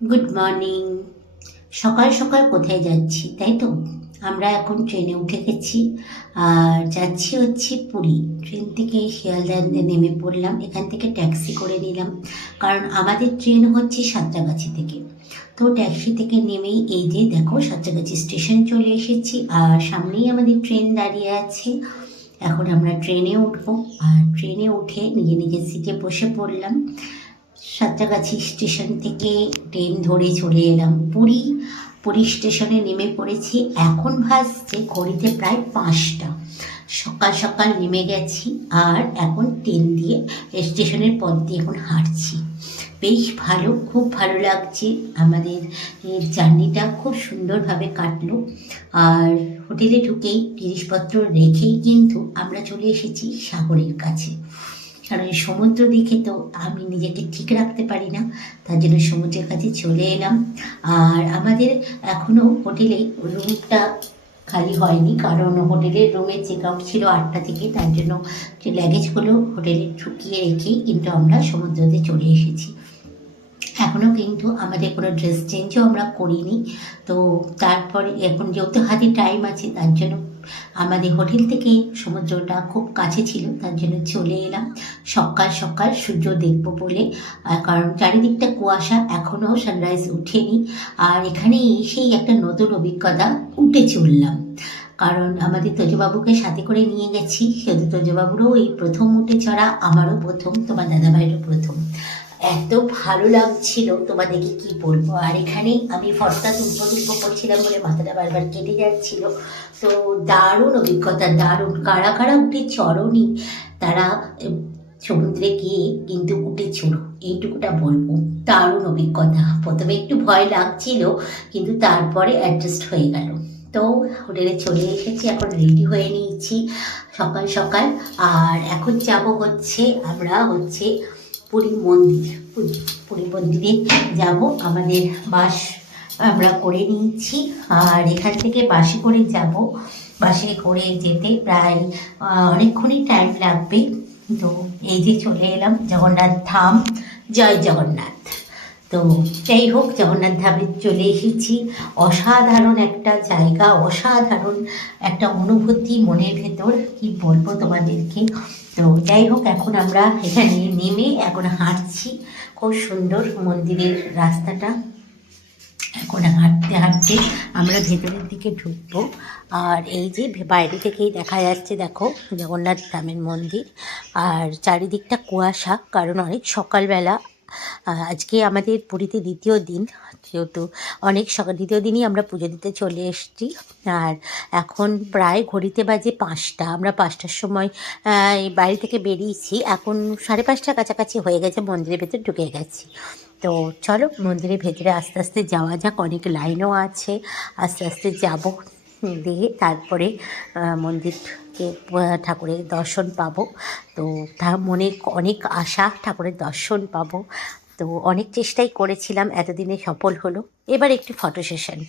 Good morning. সকাল সকাল কোথায় যাচ্ছি তাই তো? আমরা এখন ট্রেনে উঠে গেছি আর যাচ্ছি হচ্ছে পুরী। ট্রেন থেকে শিয়ালদাতে নেমে পড়লাম, এখান থেকে ট্যাক্সি করে নিলাম, কারণ আমাদের ট্রেন হচ্ছে সাঁতরাগাছি থেকে। তো ট্যাক্সি থেকে নেমেই এই যে দেখো সাঁতরাগাছি স্টেশন চলে এসেছি আর সামনেই আমাদের ট্রেন দাঁড়িয়ে আছে। এখন আমরা ট্রেনে উঠবো আর ট্রেনে উঠে নিজে নিজের সিটে বসে পড়লাম। সাঁতরাগাছি স্টেশন থেকে ট্রেন ধরে চলে এলাম পুরী। পুরী স্টেশনে নেমে পড়েছি, এখন ভাসছে ঘড়িতে প্রায় 5টা। সকাল সকাল নেমে গেছি আর এখন ট্রেন দিয়ে স্টেশনের পথ দিয়ে এখন হাঁটছি। বেশ ভালো, খুব ভালো লাগছে। আমাদের জার্নিটা খুব সুন্দরভাবে কাটলো। আর হোটেলে ঢুকেই জিনিসপত্র রেখেই কিন্তু আমরা চলে এসেছি সাগরের কাছে, কারণ এই সমুদ্র দেখে তো আমি নিজেকে ঠিক রাখতে পারি না, তার জন্য সমুদ্রের কাছে চলে এলাম। আর আমাদের এখনও হোটেলে রুমটা খালি হয়নি, কারণ হোটেলের রুমের চেক আউট ছিল 8টা থেকে, তার জন্য যে লাগেজগুলো হোটেলে ঢুকিয়ে রেখেই কিন্তু আমরা সমুদ্রতে চলে এসেছি। এখনও কিন্তু আমাদের কোনো ড্রেস চেঞ্জও আমরা করিনি। তো তারপরে এখন যেহেতু হাতে টাইম আছে, তার জন্য আমাদের হোটেল থেকে সমুদ্রটা খুব কাছে ছিল, তার জন্য চলে এলাম সকাল সকাল সূর্য দেখব বলে। কারণ চারিদিকটা কুয়াশা, এখনও সানরাইজ ওঠেনি। আর এখানে এসেই একটা নতুন অভিজ্ঞতা, উঠে চললাম। কারণ আমাদের তোজবাবুকে সাথে করে নিয়ে গেছি, সেহেতু তোজবাবুরও এই প্রথম উঠে চড়া, আমারও প্রথম, তোমার দাদাভাইয়েরও প্রথম। এত ভালো লাগছিল তোমাদেরকে কি বলবো। আর এখানে আমি ফটোটা তুলবো করছিলাম বলে মাথাটা বারবার কেটে যাচ্ছিল। তো দারুণ অভিজ্ঞতা, দারুণ। কারা কারা উঠে চড়নি তারা সমুদ্রে গিয়ে কিন্তু উঠে চড়ো, এইটুকুটা বলবো। দারুণ অভিজ্ঞতা। প্রথমে একটু ভয় লাগছিল, কিন্তু তারপরে অ্যাডজাস্ট হয়ে গেল। তো হোটেলে চলে এসেছি, এখন রেডি হয়ে নিয়েছি সকাল সকাল। আর এখন যাব হচ্ছে আমরা পুরী মন্দির। পুরী মন্দিরে যাব, আমাদের বাস আমরা করে নিয়েছি। আর এখান থেকে বাসে করে যাব। বাসে করে যেতে প্রায় অনেকক্ষণই টাইম লাগবে। তো এই যে চলে এলাম জগন্নাথ ধাম। জয় জগন্নাথ। তো যাই হোক, জগন্নাথ ধামে চলে এসেছি। অসাধারণ একটা জায়গা, অসাধারণ একটা অনুভূতি মনের ভেতর, কি বলবো তোমাদেরকে। তো যাই হোক, এখন আমরা এখানে নেমে এখন হাঁটছি। খুব সুন্দর মন্দিরের রাস্তাটা। এখন হাঁটতে হাঁটতে আমরা ভেতরের দিকে ঢুকবো। আর এই যে বাইরে থেকেই দেখা যাচ্ছে, দেখো জগন্নাথ ধামের মন্দির। আর চারিদিকটা কুয়াশা, কারণ অনেক সকালবেলা। আজকে আমাদের পুরীতে দ্বিতীয় দিন, যেহেতু অনেক সকাল, দ্বিতীয় দিনই আমরা পুজো দিতে চলে এসেছি। আর এখন প্রায় ঘড়িতে বাজে 5টা। আমরা 5টার সময় এই বাড়ি থেকে বেরিয়েছি, এখন 5:30টার কাছাকাছি হয়ে গেছে, মন্দিরের ভেতর ঢুকে গেছি। তো চলো মন্দিরের ভেতরে আস্তে আস্তে যাওয়া যাক, অনেক লাইনও আছে, আস্তে আস্তে যাব। দিয়ে তারপরে মন্দিরকে ঠাকুরের দর্শন পাবো। তো মনে অনেক আশা ঠাকুরের দর্শন পাবো। তো অনেক চেষ্টাই করেছিলাম, এতদিনে সফল হলো। এবার একটি ফটো সেশন।